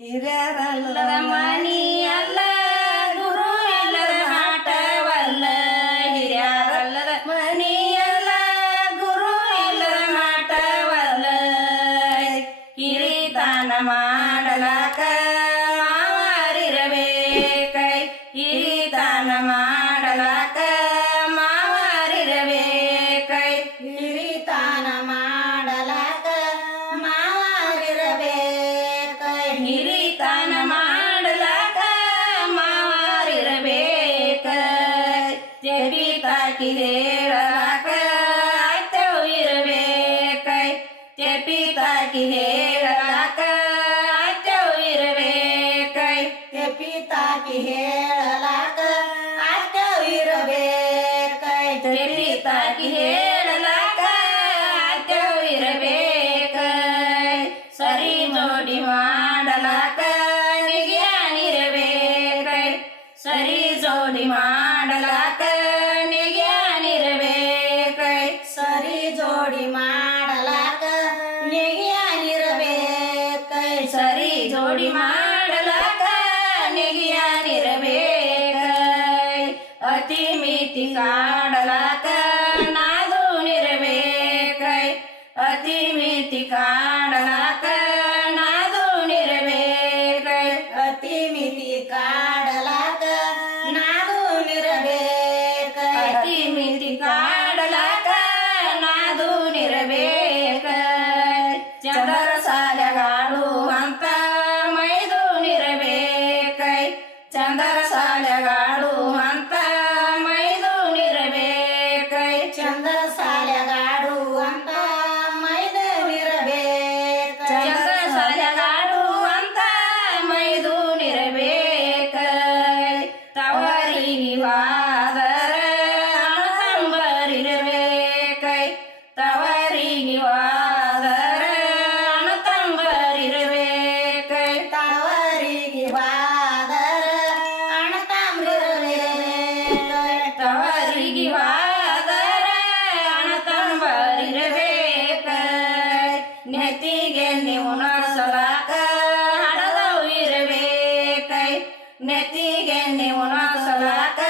ಹಿರಿಯರಲ್ಲದ ಮನಿಯಲ್ಲ ಗುರು ಇಲ್ಲದ ಮಾಟವಲ್ಲ ಹಿರಿಯರಲ್ಲದ ಮನಿಯಲ್ಲ ಗುರು ಇಲ್ಲದ ಮಾಟವಲ್ಲ ಹಿರಿತನ ಮಾಡಲಾಕ ಮಾವರಿರಬೇಕೈ ಹಿರಿತನ ಮಾಡಲಾಕ ಮಾವರಿರಬೇಕೈ ಹಿರಿತನ ಮಾಡಲಾಕ ಮಾವರಿರಬೇಕೈ ಹಿರಿತನ ಮಾಡಲಾಕ ಮಾವರಿರಬೇಕೈ ತೆಪಿ ತಾಕಿ ಹೇಳಲಾಕ ಅತ್ತೆವು ಇರಬೇಕೈ ತೆಪಿ ತಾಕಿ ಹೇಳಲಾಕ ಅತ್ತೆವು ಇರಬೇಕೈ ತೆಪಿ ತಾಕಿ ಹೇಳಲಾಕ ಅತ್ತೆವು ಇರಬೇಕೈ ತೆಪಿ ತಾಕಿ ಹೇಳಲಾಕ ಅತ್ತೆವು ಇರಬೇಕೈ ಸರಿ ಜೋಡಿ ಮಾಡಲಾಕ ನಿಗ್ಯಾನಿರಬೇಕೈ ಸರಿ ಜೋಡಿ ಮಾಡಲಾಕ ನಿಗ್ಯಾನಿರಬೇಕೈ ಸರಿ ಜೋಡಿ ಮಾಡಲಾಕ ನೆಗೆಯನಿರಬೇಕೈ ಸರಿ ಜೋಡಿ ಮಾಡಲಾಕ ನಿಗ್ಯಾನಿರಬೇಕೈ ಅತಿ ಮಿತಿ ಕಾಡಲಾಕ ನಾದು ನಿರಬೇಕೈ ಅತಿ ಮಿತಿ ಕಾಡಲಾಕ ನಾದು ನಿರಬೇಕೈ ಅತಿ ಮಿತಿ ಕಾಡಲಾಕ ನಾದು ನಿರಬೇಕೈ ಅತಿ ಮಿತಿ ಕಾಡಲಾಕ ನಾದು ನಿರಬೇಕೈ ಚಂದರ ಸಾಲೆಗಾಡುವಂತ ಮೈದು ನಿರಬೇಕೈ ಚಂದರ ಸಾಲೆಗಾಡುವಂತ ಮೈದು ನಿರಬೇಕೈ ಚಂದರ ಸಾಲೆಗಾಡುವಂತ ಮೈದನಿರಬೇಕೈ ಚಂದ್ರ ಸಾಲೆಗಾಡುವಂತ ಮೈದು ನಿರಬೇಕೈ ತವರಿಗೆ ವಾದರ ಅಣತಂಬರಿರಬೇಕೈ ತವರಿಗೆ ವಾದರ ಅಣತಂಬರಿರಬೇಕೈ ತವರಿಗೆ ವಾದರ ಅಣತಂಬ್ರಿರಬೇಕೈ ತವರಿಗೆ ವಾದರ ಅಣತಂಬರಿರಬೇಕೈ ನೆತ್ತಿಗೆ ನೀವು ನೊಸಲಾಕ ಹಡದವು ಇರಬೇಕೈ ನೆತ್ತಿಗೆ ನೀವು ನೊಸಲಾಕ